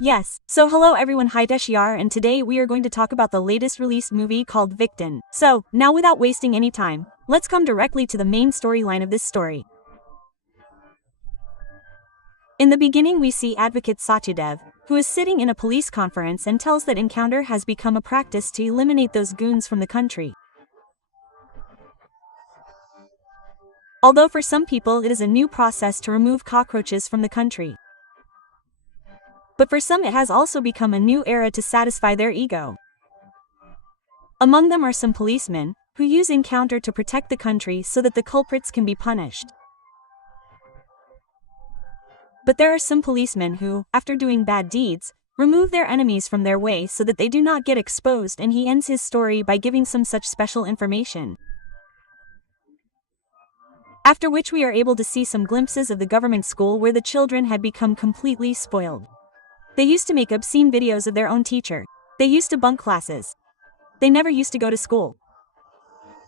Yes, so hello everyone, hi Deshiar, and today we are going to talk about the latest released movie called Vettaiyan. So, now without wasting any time, let's come directly to the main storyline of this story. In the beginning we see Advocate Satyadev, who is sitting in a police conference and tells that encounter has become a practice to eliminate those goons from the country. Although for some people it is a new process to remove cockroaches from the country. But for some it has also become a new era to satisfy their ego. Among them are some policemen, who use encounter to protect the country so that the culprits can be punished. But there are some policemen who, after doing bad deeds, remove their enemies from their way so that they do not get exposed, and he ends his story by giving some such special information. After which we are able to see some glimpses of the government school where the children had become completely spoiled. They used to make obscene videos of their own teacher. They used to bunk classes. They never used to go to school.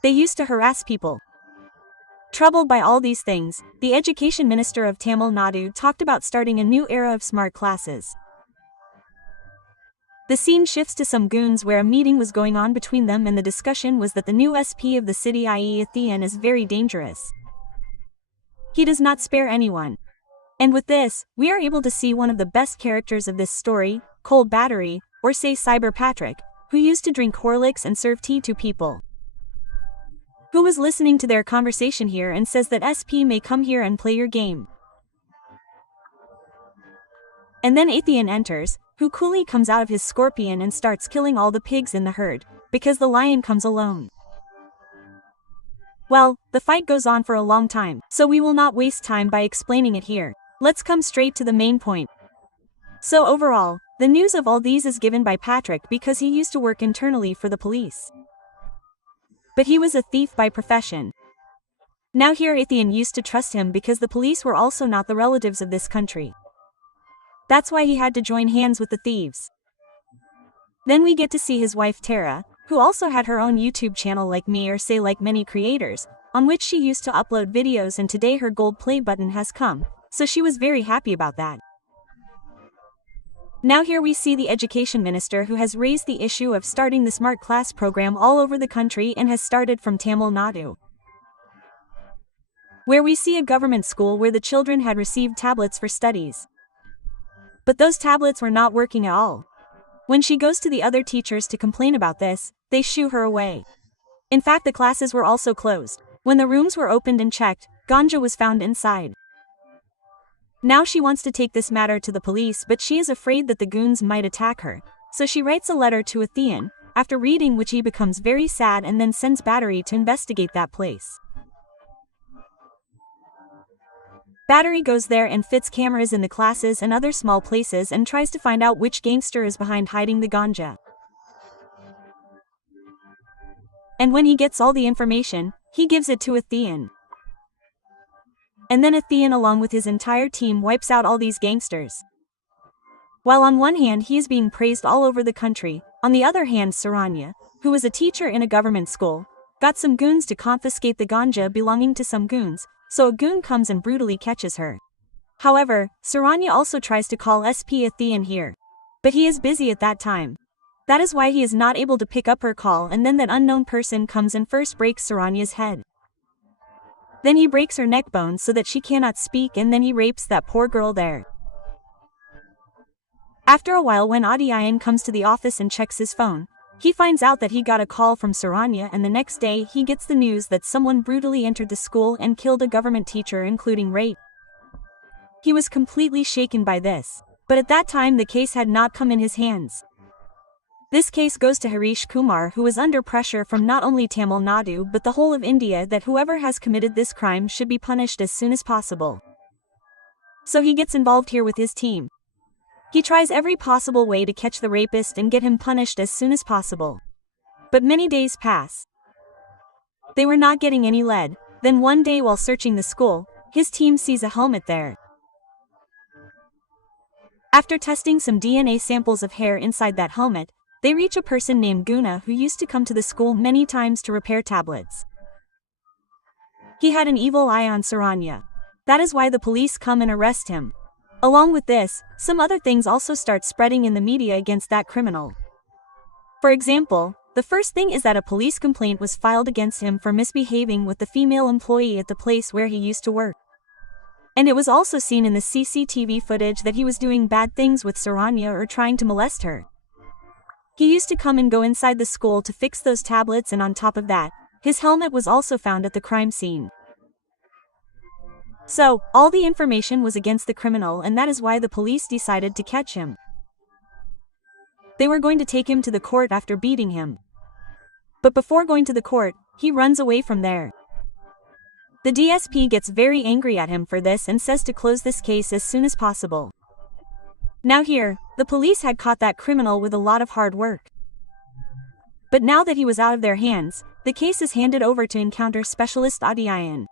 They used to harass people. Troubled by all these things, the Education Minister of Tamil Nadu talked about starting a new era of smart classes. The scene shifts to some goons where a meeting was going on between them, and the discussion was that the new SP of the city, i.e. Vettaiyan, is very dangerous. He does not spare anyone. And with this, we are able to see one of the best characters of this story, Cold Battery, or say Cyber Patrick, who used to drink Horlicks and serve tea to people. Who was listening to their conversation here and says that SP may come here and play your game. And then Vettaiyan enters, who coolly comes out of his scorpion and starts killing all the pigs in the herd, because the lion comes alone. Well, the fight goes on for a long time, so we will not waste time by explaining it here. Let's come straight to the main point. So overall, the news of all these is given by Patrick because he used to work internally for the police. But he was a thief by profession. Now here Vettaiyan used to trust him because the police were also not the relatives of this country. That's why he had to join hands with the thieves. Then we get to see his wife Tara, who also had her own YouTube channel like me, or say like many creators, on which she used to upload videos, and today her gold play button has come, so she was very happy about that. Now here we see the Education Minister, who has raised the issue of starting the smart class program all over the country and has started from Tamil Nadu, where we see a government school where the children had received tablets for studies. But those tablets were not working at all. When she goes to the other teachers to complain about this, they shoo her away. In fact, the classes were also closed. When the rooms were opened and checked, ganja was found inside. Now she wants to take this matter to the police, but she is afraid that the goons might attack her. So she writes a letter to Vettaiyan, after reading which he becomes very sad and then sends Battery to investigate that place. Battery goes there and fits cameras in the classes and other small places and tries to find out which gangster is behind hiding the ganja. And when he gets all the information, he gives it to Vettaiyan. And then Vettaiyan along with his entire team wipes out all these gangsters. While on one hand he is being praised all over the country, on the other hand Saranya, who was a teacher in a government school, got some goons to confiscate the ganja belonging to some goons, so a goon comes and brutally catches her. However, Saranya also tries to call SP Vettaiyan here. But he is busy at that time. That is why he is not able to pick up her call, and then that unknown person comes and first breaks Saranya's head. Then he breaks her neck bones so that she cannot speak, and then he rapes that poor girl there. After a while, when Vettaiyan comes to the office and checks his phone, he finds out that he got a call from Saranya, and the next day he gets the news that someone brutally entered the school and killed a government teacher, including rape. He was completely shaken by this. But at that time the case had not come in his hands. This case goes to Harish Kumar, who is under pressure from not only Tamil Nadu but the whole of India that whoever has committed this crime should be punished as soon as possible. So he gets involved here with his team. He tries every possible way to catch the rapist and get him punished as soon as possible. But many days pass. They were not getting any lead. Then one day while searching the school, his team sees a helmet there. After testing some DNA samples of hair inside that helmet, they reach a person named Guna who used to come to the school many times to repair tablets. He had an evil eye on Saranya. That is why the police come and arrest him. Along with this, some other things also start spreading in the media against that criminal. For example, the first thing is that a police complaint was filed against him for misbehaving with the female employee at the place where he used to work. And it was also seen in the CCTV footage that he was doing bad things with Saranya or trying to molest her. He used to come and go inside the school to fix those tablets, and on top of that, his helmet was also found at the crime scene. So, all the information was against the criminal, and that is why the police decided to catch him. They were going to take him to the court after beating him. But before going to the court, he runs away from there. The DSP gets very angry at him for this and says to close this case as soon as possible. Now here, the police had caught that criminal with a lot of hard work. But now that he was out of their hands, the case is handed over to encounter specialist Vettaiyan.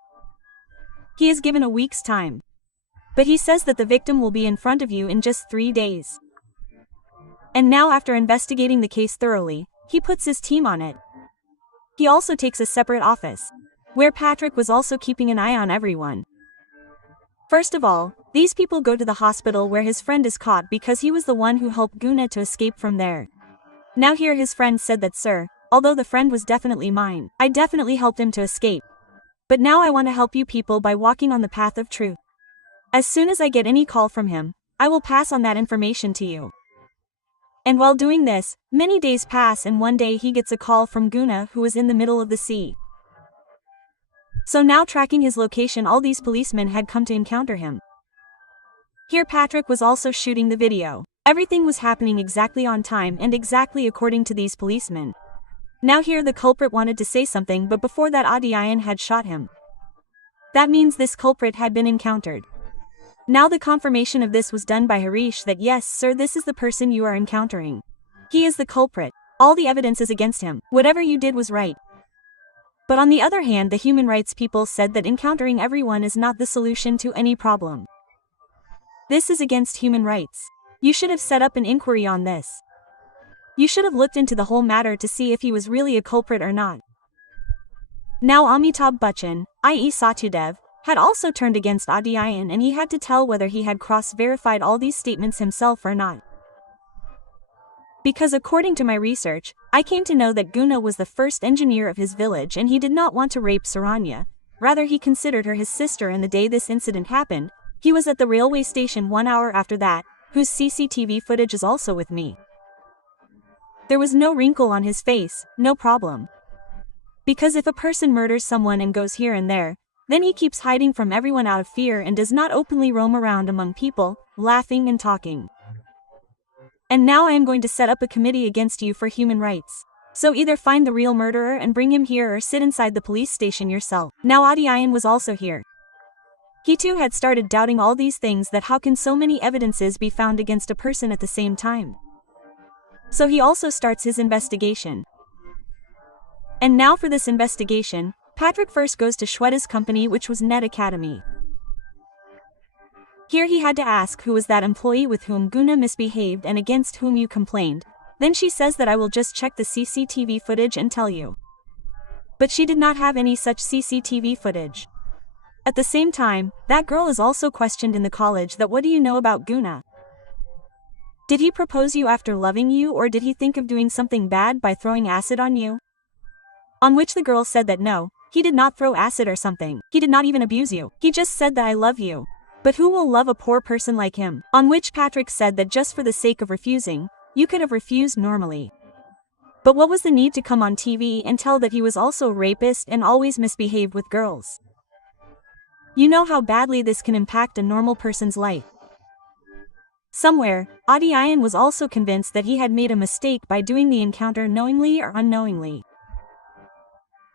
He is given a week's time. But he says that the victim will be in front of you in just 3 days. And now, after investigating the case thoroughly, he puts his team on it. He also takes a separate office, where Patrick was also keeping an eye on everyone. First of all, these people go to the hospital where his friend is caught because he was the one who helped Guna to escape from there. Now here his friend said that, "Sir, although the friend was definitely mine, I definitely helped him to escape. But now I want to help you people by walking on the path of truth. As soon as I get any call from him, I will pass on that information to you." And while doing this, many days pass, and one day he gets a call from Guna, who is in the middle of the sea. So now, tracking his location, all these policemen had come to encounter him. Here Patrick was also shooting the video. Everything was happening exactly on time and exactly according to these policemen. Now here the culprit wanted to say something, but before that Vettaiyan had shot him. That means this culprit had been encountered. Now the confirmation of this was done by Harish that, "Yes, sir, this is the person you are encountering. He is the culprit. All the evidence is against him. Whatever you did was right." But on the other hand, the human rights people said that encountering everyone is not the solution to any problem. This is against human rights. You should have set up an inquiry on this. You should have looked into the whole matter to see if he was really a culprit or not. Now Amitabh Bachchan, i.e. Satyadev, had also turned against Vettaiyan, and he had to tell whether he had cross-verified all these statements himself or not. Because according to my research, I came to know that Guna was the first engineer of his village, and he did not want to rape Saranya. Rather, he considered her his sister, and the day this incident happened, he was at the railway station 1 hour after that, whose CCTV footage is also with me. There was no wrinkle on his face, no problem. Because if a person murders someone and goes here and there, then he keeps hiding from everyone out of fear and does not openly roam around among people, laughing and talking. And now I am going to set up a committee against you for human rights. So either find the real murderer and bring him here, or sit inside the police station yourself. Now Vettaiyan was also here. He too had started doubting all these things, that how can so many evidences be found against a person at the same time? So he also starts his investigation. And now for this investigation, Patrick first goes to Shweta's company, which was Net Academy. Here he had to ask who was that employee with whom Guna misbehaved and against whom you complained. Then she says that I will just check the CCTV footage and tell you. But she did not have any such CCTV footage. At the same time, that girl is also questioned in the college that, what do you know about Guna? Did he propose you after loving you, or did he think of doing something bad by throwing acid on you? On which the girl said that no, he did not throw acid or something. He did not even abuse you. He just said that I love you. But who will love a poor person like him? On which Patrick said that just for the sake of refusing, you could have refused normally. But what was the need to come on TV and tell that he was also a rapist and always misbehaved with girls? You know how badly this can impact a normal person's life. Somewhere, Vettaiyan was also convinced that he had made a mistake by doing the encounter knowingly or unknowingly.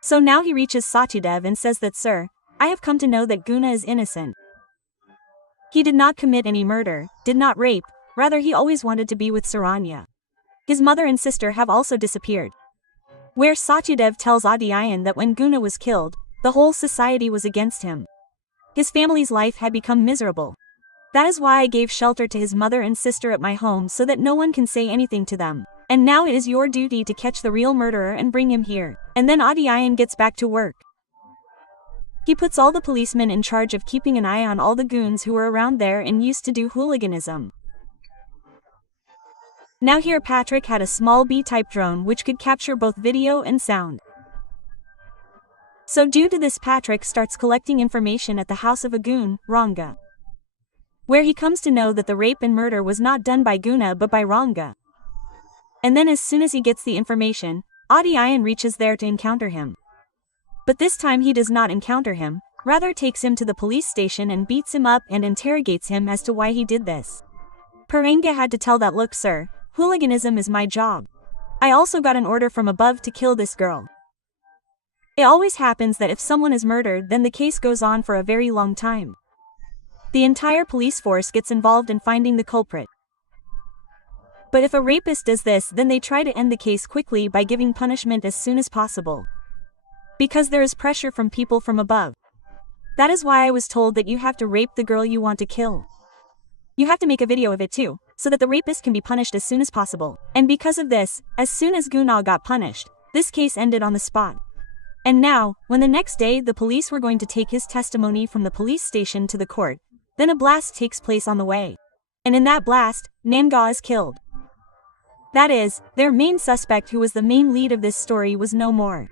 So now he reaches Satyadev and says that, "Sir, I have come to know that Guna is innocent. He did not commit any murder, did not rape, rather he always wanted to be with Saranya. His mother and sister have also disappeared." Where Satyadev tells Vettaiyan that when Guna was killed, the whole society was against him. His family's life had become miserable. That is why I gave shelter to his mother and sister at my home, so that no one can say anything to them. And now it is your duty to catch the real murderer and bring him here. And then Vettaiyan gets back to work. He puts all the policemen in charge of keeping an eye on all the goons who were around there and used to do hooliganism. Now here Patrick had a small B-type drone which could capture both video and sound. So due to this, Patrick starts collecting information at the house of a goon, Ranga, where he comes to know that the rape and murder was not done by Guna but by Ranga. And then as soon as he gets the information, Vettaiyan reaches there to encounter him. But this time he does not encounter him, rather takes him to the police station and beats him up and interrogates him as to why he did this. Ranga had to tell that, look sir, hooliganism is my job. I also got an order from above to kill this girl. It always happens that if someone is murdered then the case goes on for a very long time. The entire police force gets involved in finding the culprit. But if a rapist does this then they try to end the case quickly by giving punishment as soon as possible. Because there is pressure from people from above. That is why I was told that you have to rape the girl you want to kill. You have to make a video of it too, so that the rapist can be punished as soon as possible. And because of this, as soon as Guna got punished, this case ended on the spot. And now, when the next day the police were going to take his testimony from the police station to the court, then a blast takes place on the way. And in that blast, Nanga is killed. That is, their main suspect who was the main lead of this story was no more.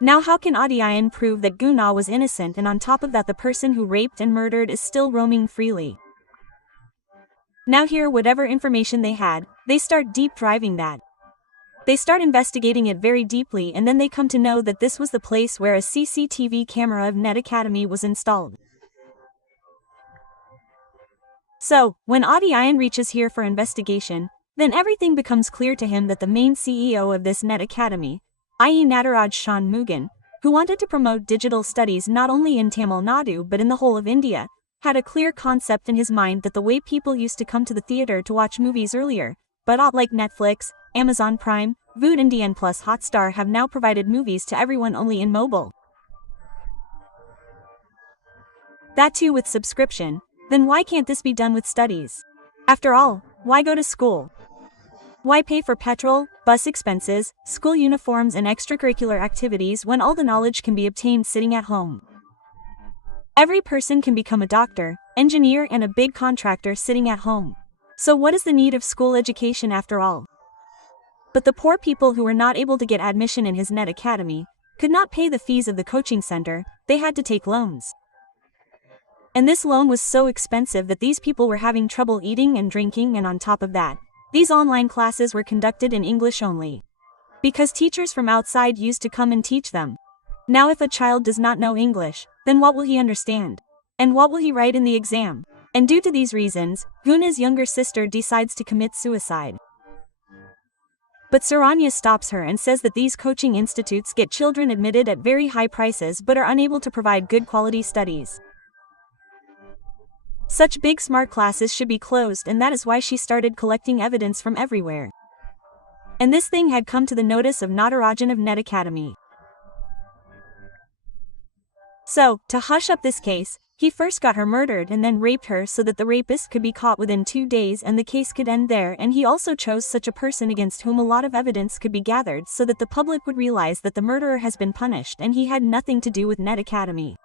Now how can Vettaiyan prove that Guna was innocent and on top of that the person who raped and murdered is still roaming freely? Now here whatever information they had, they start deep driving that. They start investigating it very deeply and then they come to know that this was the place where a CCTV camera of Net Academy was installed. So, when Vettaiyan reaches here for investigation, then everything becomes clear to him that the main CEO of this Net Academy, i.e. Nataraj Shanmugan, who wanted to promote digital studies not only in Tamil Nadu but in the whole of India, had a clear concept in his mind that the way people used to come to the theater to watch movies earlier, but like Netflix, Amazon Prime, Voot Indian plus Hotstar have now provided movies to everyone only in mobile. That too with subscription, then why can't this be done with studies? After all, why go to school? Why pay for petrol, bus expenses, school uniforms and extracurricular activities when all the knowledge can be obtained sitting at home? Every person can become a doctor, engineer and a big contractor sitting at home. So what is the need of school education after all? But the poor people who were not able to get admission in his Net Academy could not pay the fees of the coaching center, they had to take loans. And this loan was so expensive that these people were having trouble eating and drinking, and on top of that, these online classes were conducted in English only. Because teachers from outside used to come and teach them. Now if a child does not know English, then what will he understand? And what will he write in the exam? And due to these reasons, Guna's younger sister decides to commit suicide. But Saranya stops her and says that these coaching institutes get children admitted at very high prices but are unable to provide good quality studies. Such big smart classes should be closed, and that is why she started collecting evidence from everywhere. And this thing had come to the notice of Natarajan of Net Academy. So, to hush up this case, he first got her murdered and then raped her so that the rapist could be caught within 2 days and the case could end there, and he also chose such a person against whom a lot of evidence could be gathered so that the public would realize that the murderer has been punished and he had nothing to do with Net Academy.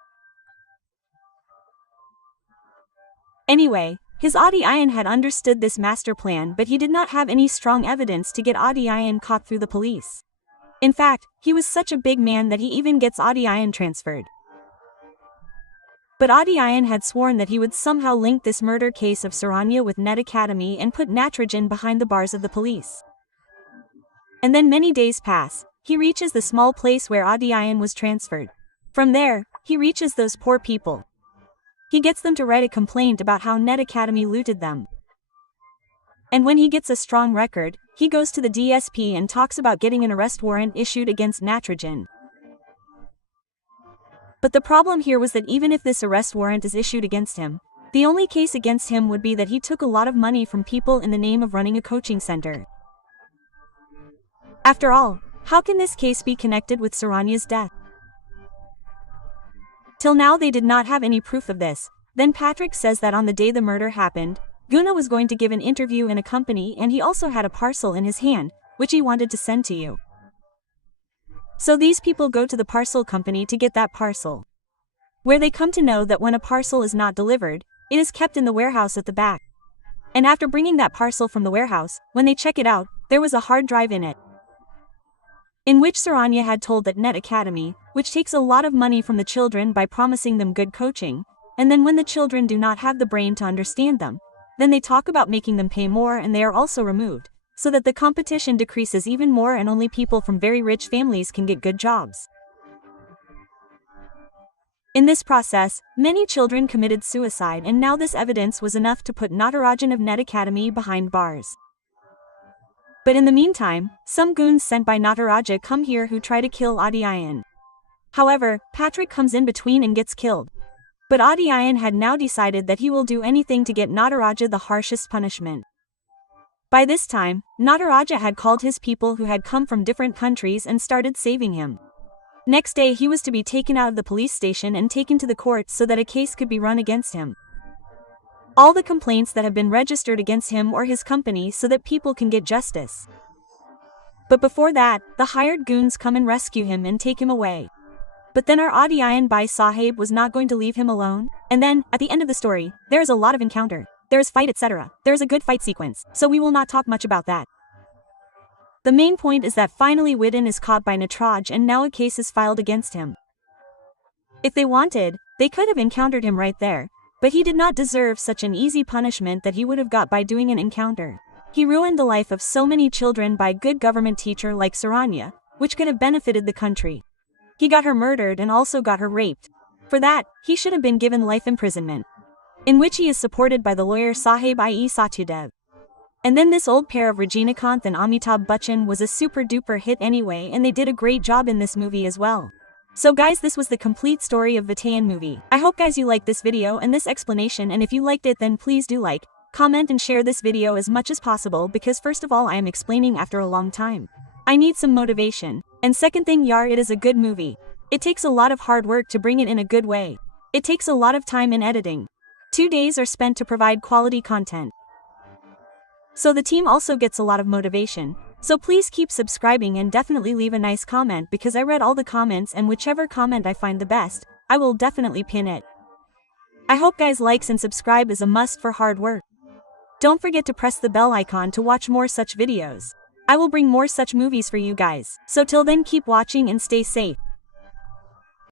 Anyway, his Vettaiyan had understood this master plan, but he did not have any strong evidence to get Vettaiyan caught through the police. In fact, he was such a big man that he even gets Vettaiyan transferred. But Vettaiyan had sworn that he would somehow link this murder case of Saranya with Net Academy and put Natarajan behind the bars of the police. And then many days pass, he reaches the small place where Vettaiyan was transferred. From there, he reaches those poor people. He gets them to write a complaint about how Net Academy looted them. And when he gets a strong record, he goes to the DSP and talks about getting an arrest warrant issued against Natarajan. But the problem here was that even if this arrest warrant is issued against him, the only case against him would be that he took a lot of money from people in the name of running a coaching center. After all, how can this case be connected with Saranya's death? Till now they did not have any proof of this. Then Patrick says that on the day the murder happened, Guna was going to give an interview in a company and he also had a parcel in his hand, which he wanted to send to you. So these people go to the parcel company to get that parcel, where they come to know that when a parcel is not delivered, it is kept in the warehouse at the back. And after bringing that parcel from the warehouse, when they check it out, there was a hard drive in it, in which Saranya had told that Net Academy, which takes a lot of money from the children by promising them good coaching, and then when the children do not have the brain to understand them, then they talk about making them pay more, and they are also removed, so that the competition decreases even more and only people from very rich families can get good jobs. In this process, many children committed suicide, and now this evidence was enough to put Natarajan of Net Academy behind bars. But in the meantime, some goons sent by Nataraja come here who try to kill Adiyan. However, Patrick comes in between and gets killed. But Adiyan had now decided that he will do anything to get Nataraja the harshest punishment. By this time, Nataraja had called his people who had come from different countries and started saving him. Next day he was to be taken out of the police station and taken to the court so that a case could be run against him. All the complaints that have been registered against him or his company so that people can get justice. But before that, the hired goons come and rescue him and take him away. But then our Adiyan Bhai Sahib was not going to leave him alone, and then, at the end of the story, there is a lot of encounter, there is fight, etc. There is a good fight sequence, so we will not talk much about that. The main point is that finally Widin is caught by Natraj and now a case is filed against him. If they wanted, they could have encountered him right there, but he did not deserve such an easy punishment that he would have got by doing an encounter. He ruined the life of so many children by a good government teacher like Saranya, which could have benefited the country. He got her murdered and also got her raped. For that, he should have been given life imprisonment, in which he is supported by the lawyer Sahib I.E. Satyadev. And then this old pair of Rajnikanth and Amitabh Bachchan was a super duper hit anyway, and they did a great job in this movie as well. So guys, this was the complete story of Vettaiyan movie. I hope guys you liked this video and this explanation, and if you liked it then please do like, comment and share this video as much as possible, because first of all I am explaining after a long time. I need some motivation. And second thing, it is a good movie. It takes a lot of hard work to bring it in a good way. It takes a lot of time in editing. 2 days are spent to provide quality content. So the team also gets a lot of motivation. So please keep subscribing and definitely leave a nice comment, because I read all the comments and whichever comment I find the best, I will definitely pin it. I hope guys likes and subscribe is a must for hard work. Don't forget to press the bell icon to watch more such videos. I will bring more such movies for you guys. So till then, keep watching and stay safe.